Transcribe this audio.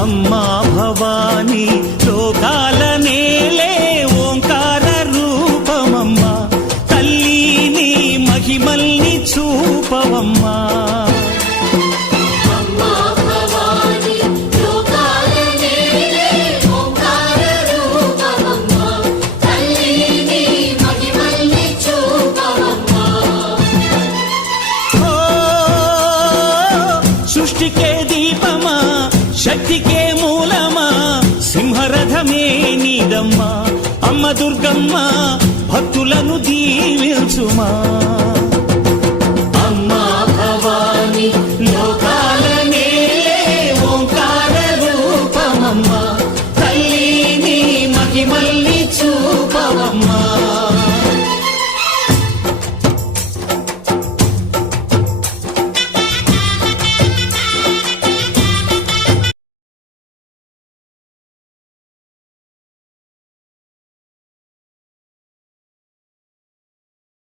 అమ్మా భవానీ లోకాల నేలే ఓంకార రూపమమ్మా, తల్లి నీ మహిమల్ని చూపవమ్మా. సృష్టికే దీపమా, శక్తికే మూలమా, సింహరథమే నీదమ్మా. అమ్మ దుర్గమ్మ భక్తులను దీవించుమా.